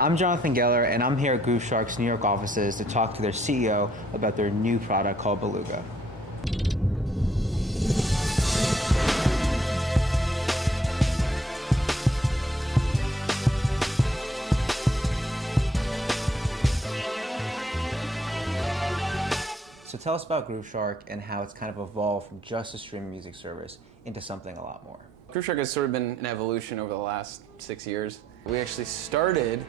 I'm Jonathan Geller, and I'm here at Grooveshark's New York offices to talk to their CEO about their new product called Beluga. So tell us about Grooveshark and how it's kind of evolved from just a streaming music service into something a lot more. Grooveshark has sort of been an evolution over the last 6 years. We actually started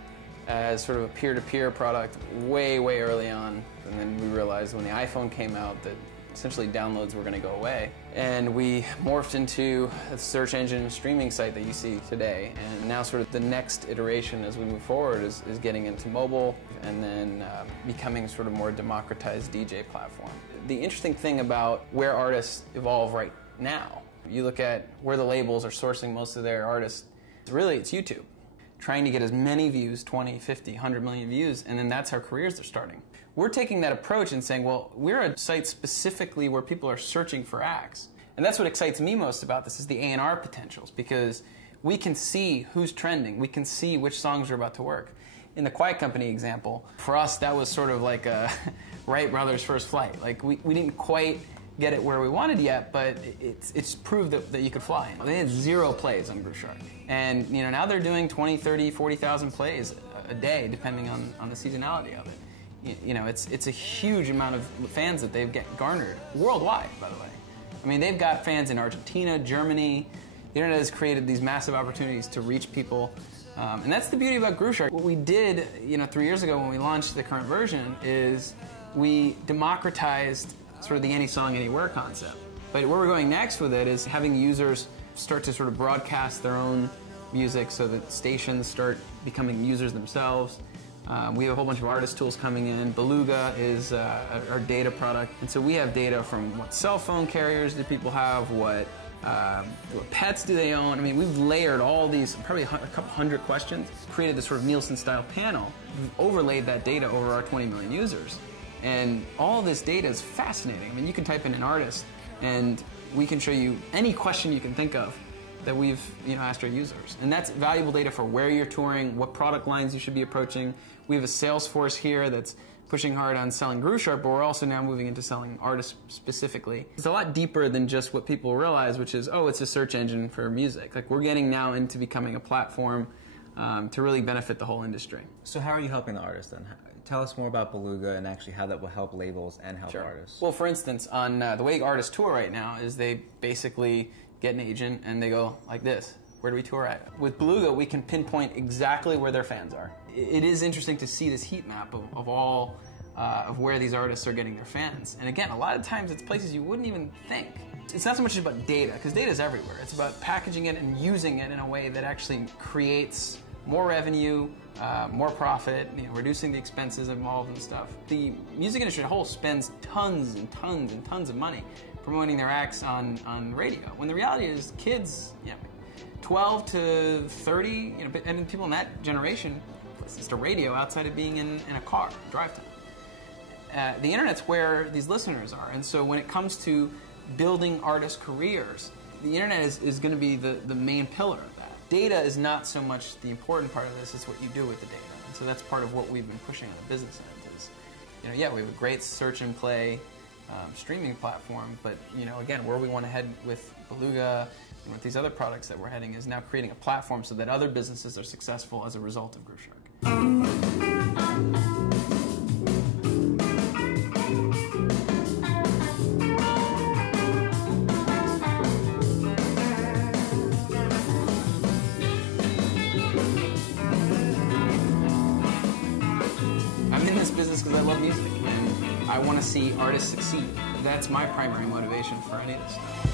as sort of a peer-to-peer product way early on, and then we realized when the iPhone came out that essentially downloads were going to go away. And we morphed into a search engine streaming site that you see today. And now sort of the next iteration as we move forward is getting into mobile and then becoming sort of more democratized DJ platform. The interesting thing about where artists evolve right now, you look at where the labels are sourcing most of their artists, really it's YouTube. Trying to get as many views, 20, 50, 100 million views, and then that's how careers are starting. We're taking that approach and saying, well, we're a site specifically where people are searching for acts. And that's what excites me most about this is the A&R potentials, because we can see who's trending. We can see which songs are about to work. In the Quiet Company example, for us, that was sort of like a Wright brothers' first flight. Like, we didn't quite get it where we wanted yet, but it's proved that you could fly. They had 0 plays on Grooveshark. And now they're doing 20, 30, 40,000 plays a day, depending on the seasonality of it. It's a huge amount of fans that they've garnered worldwide, by the way. I mean, they've got fans in Argentina, Germany. The internet has created these massive opportunities to reach people. And that's the beauty about Grooveshark. What we did 3 years ago when we launched the current version is we democratized sort of the any song, anywhere concept. But where we're going next with it is having users start to sort of broadcast their own music so that stations start becoming users themselves. We have a whole bunch of artist tools coming in. Beluga is our data product. And so we have data from what cell phone carriers do people have, what pets do they own. I mean, we've layered all these, probably a couple hundred questions, created this sort of Nielsen-style panel, we've overlaid that data over our 20 million users. And all this data is fascinating. I mean, you can type in an artist, and we can show you any question you can think of that we've asked our users. And that's valuable data for where you're touring, what product lines you should be approaching. We have a sales force here that's pushing hard on selling Grooveshark, but we're also now moving into selling artists specifically. It's a lot deeper than just what people realize, which is, oh, it's a search engine for music. Like, we're getting now into becoming a platform to really benefit the whole industry. So how are you helping the artists then? Tell us more about Beluga and actually how that will help labels and help artists. Well, for instance, on the way artists tour right now is they basically get an agent and they go like this: where do we tour at? With Beluga, we can pinpoint exactly where their fans are. It is interesting to see this heat map of all of where these artists are getting their fans. And again, a lot of times it's places you wouldn't even think. It's not so much about data, because data is everywhere. It's about packaging it and using it in a way that actually creates more revenue, more profit, reducing the expenses involved and stuff. The music industry as a whole spends tons and tons and tons of money promoting their acts on radio, when the reality is kids, 12 to 30, and people in that generation listen to radio outside of being in a car, drive time. The internet's where these listeners are, and so when it comes to building artist careers, the internet is going to be the main pillar of that. Data is not so much the important part of this, it's what you do with the data. And so that's part of what we've been pushing on the business end is, we have a great search and play streaming platform, but, again, where we want to head with Beluga and with these other products that we're heading is now creating a platform so that other businesses are successful as a result of Grooveshark. I'm in this business because I love music, and I want to see artists succeed. That's my primary motivation for any of this stuff.